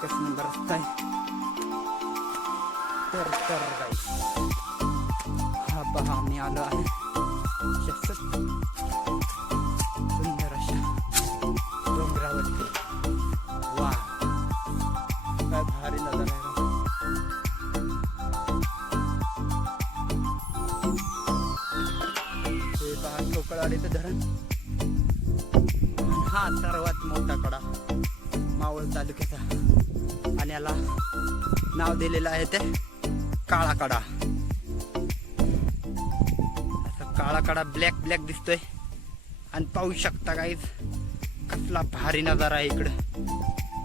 एकच नंबर रस्ता आहे. तर गाईस हा पहा आम्ही आलो आहे सुंदर अशा डोंगरावरती. वा काय भारी नजारा आहे. हे पहा ठोकळवाडीचं धरण. हा सर्वात मोठा कडा मावळ तालुक्याचा आणि याला नाव दिलेलं आहे ते काळा कडा. असा काळा कडा ब्लॅक ब्लॅक दिसतोय आणि पाहू शकता गाईज कसला भारी नजारा आहे इकडं.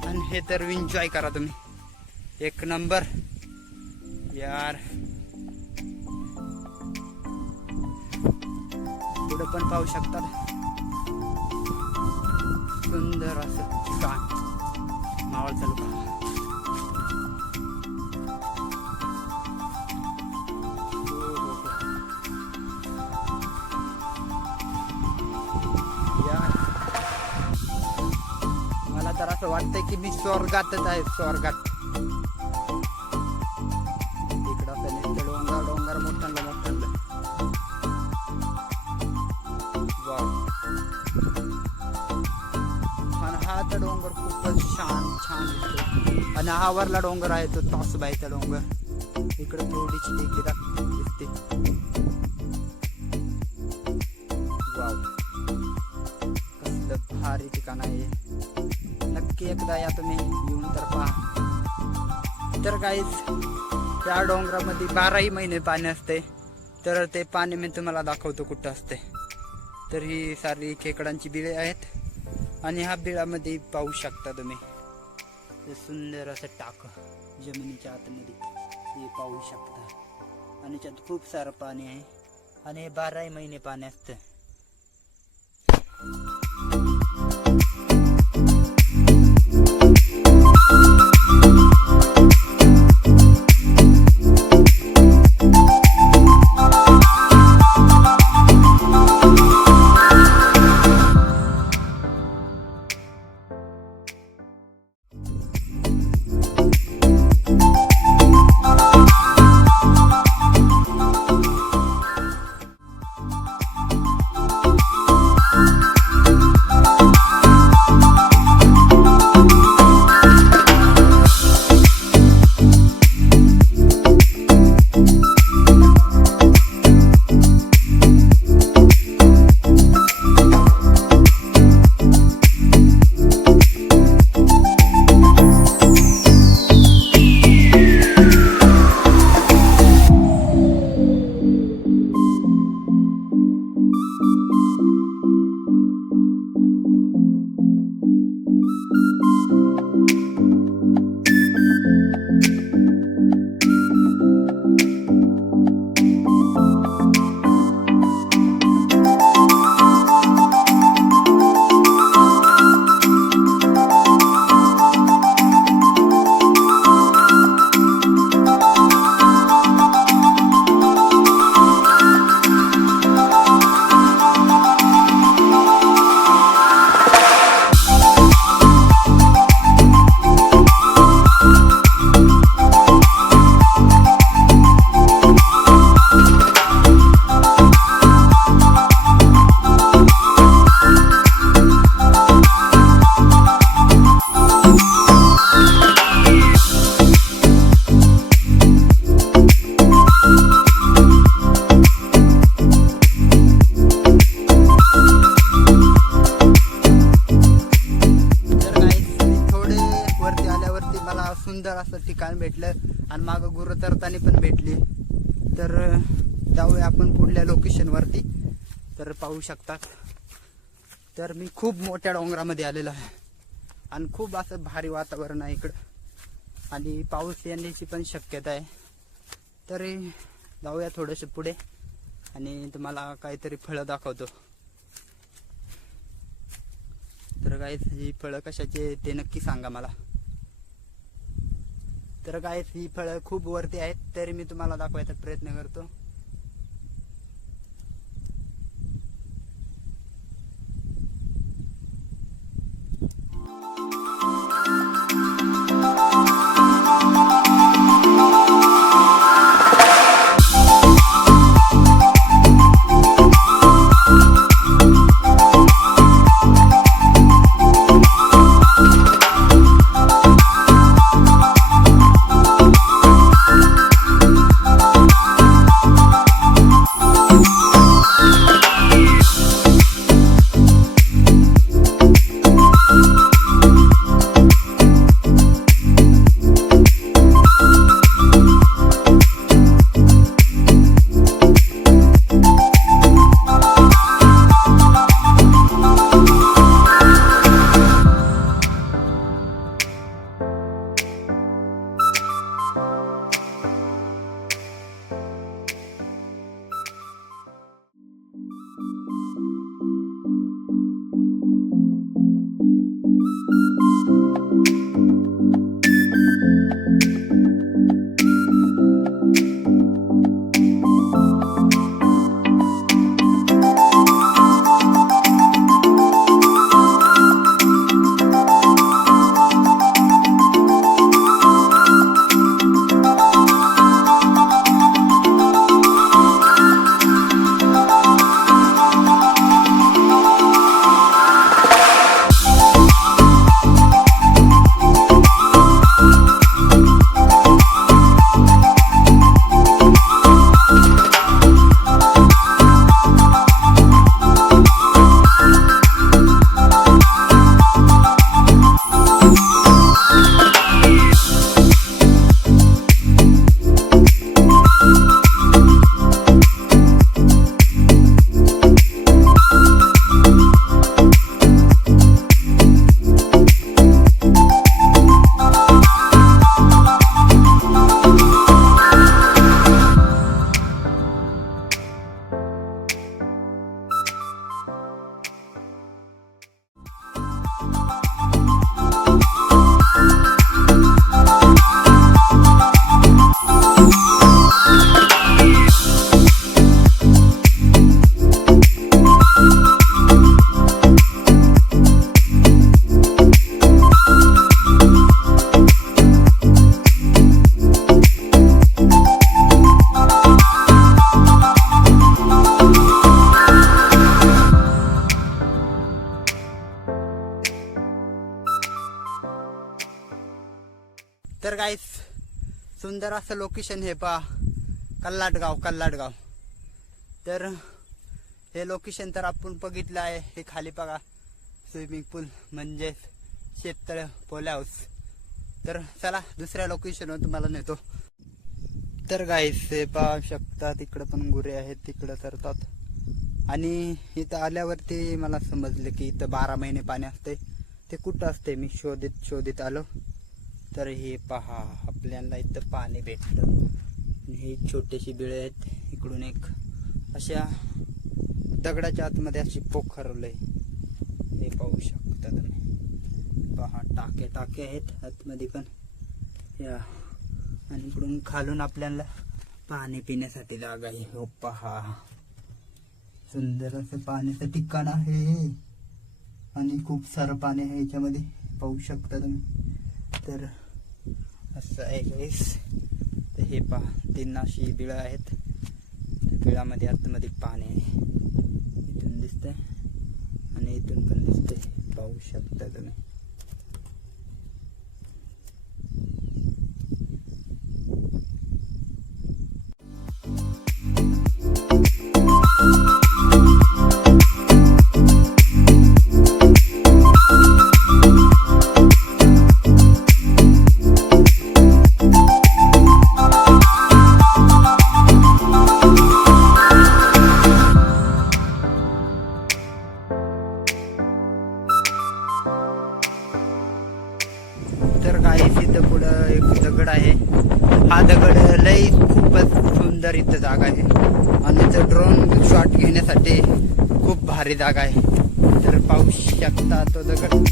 आणि हे तर एन्जॉय करा तुम्ही एक नंबर यार. पुढे पण पाहू शकता सुंदर असं ठिकाण मावळ तालुका. मला तर असं वाटतंय की मी स्वर्गातच आहे, स्वर्गात. इकडं असं डोंगर डोंगर मोठ्यांना मोठ्यांना. हा तर डोंगर खूपच छान दिसतो. आणि हा वरला डोंगर आहे तो तासबाईचा डोंगर. इकडे थोडीशी टेकडी दिसते. वाव कसलं भारी ठिकाण आहे. नक्की एकदा या तुम्ही येऊन तर पहा. तर गाईज त्या डोंगरामध्ये 12ही महिने पाणी असते. तर ते पाणी मी तुम्हाला दाखवतो कुठं असते. तर ही सारी खेकडांची बिळे आहेत आणि ह्या बिळामध्ये पाहू शकता तुम्ही सुंदर असं टाक जमिनीच्या आतमध्ये हे पाहू शकता. आणि त्यात खूप सारं पाणी आहे आणि 12ही महिने पाणी असतं. सुंदर असं ठिकाण भेटलं आणि मागं गुरं तरतानी पण भेटली. तर जाऊया आपण पुढल्या लोकेशनवरती. तर पाहू शकतात तर मी खूप मोठ्या डोंगरामध्ये आलेलो आहे आणि खूप असं भारी वातावरण आहे इकडं आणि पाऊस येण्याची पण शक्यता आहे. तर जाऊया थोडंसं पुढे आणि तुम्हाला काहीतरी फळं दाखवतो. तर गाईस ही फळं कशाची ते नक्की सांगा मला. तर गाईस ही फळं खूप वरती आहेत तरी मी तुम्हाला दाखवायचा प्रयत्न करतो. तर गाईस सुंदर असं लोकेशन हे पहा, कल्लाटगाव. तर हे लोकेशन तर आपण बघितलं आहे. हे खाली बघा स्विमिंग पूल म्हणजेच शेततळ पोले हाऊस. तर चला दुसऱ्या लोकेशनवर तुम्हाला नेतो. तर गाईस हे पाहू शकता, तिकडं पण गुरे आहेत, तिकडं तरतात. आणि इथं आल्यावरती मला समजले की इथं 12 महिने पाणी असते. ते कुठं असते मी शोधित आलो. तर हे पहा, आपल्याला इथं पाणी भेटतं. हे छोटेशी बिळे आहेत. इकडून एक अशा दगडाच्या आतमध्ये अशी पोखरलंय, हे पाहू शकता तुम्ही. पहा टाके आहेत आतमध्ये पण या. आणि इकडून खालून आपल्याला पाणी पिण्यासाठी जागा आहे. हो पहा, सुंदर असं पाण्याचं ठिकाण आहे आणि खूप सारं पाणी आहे याच्यामध्ये, पाहू शकता तुम्ही. तर असं आहे गाईस. तर हे पहा 3 अशी बिळं आहेत. त्या बिळामध्ये आतमध्ये पाणी आहे. इथून दिसतंय आणि इथून पण दिसतंय, पाहू शकता तुम्ही. तर गाईस इथं पुढं एक दगड आहे. हा दगड लई खूपच सुंदर इथं जागा आहे आणि इथं ड्रोन शॉट घेण्यासाठी खूप भारी जागा आहे. तर पाहू शकता तो दगड.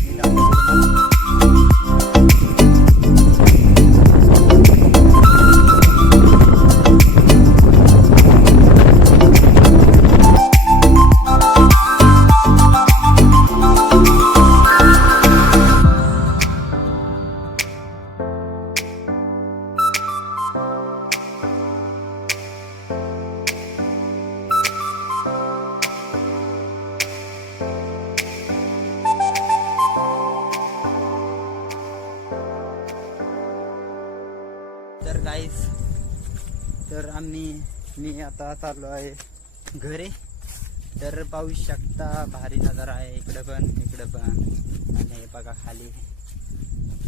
तर गाईस, तर मी आता चाललो आहे घरी. तर पाहू शकता भारी नजारा आहे, इकडं पण आणि हे बघा खाली.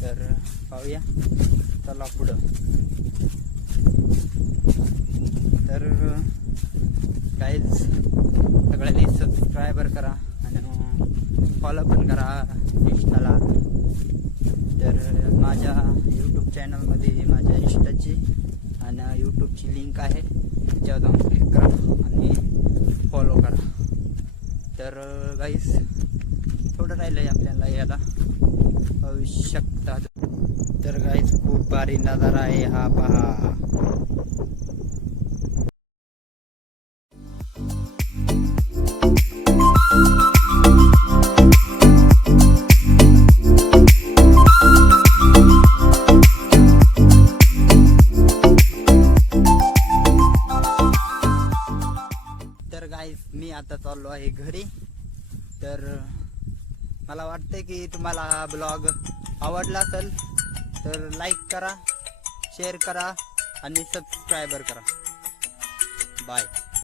तर पाहूया, चला पुढं. तर गाईज सगळ्यांनी सबस्क्रायबर करा आणि फॉलो पण करा इंस्टाला. तर माझ्या यूट्यूब चॅनलमध्ये माझ्या इंस्टाची आणि यूट्यूबची लिंक आहे, त्याच्यावर जाऊन क्लिक करा आणि फॉलो करा. तर गाईस थोडं राहिलं आहे आपल्याला याला, पाहू शकता. तर गाईस खूप भारी नजारा आहे हा, पहा. तर गाईस मी आता चाललो आहे घरी. तर मला वाटतं की तुम्हाला हा ब्लॉग आवडला असेल तर लाईक करा, शेअर करा आणि सबस्क्रायबर करा. बाय.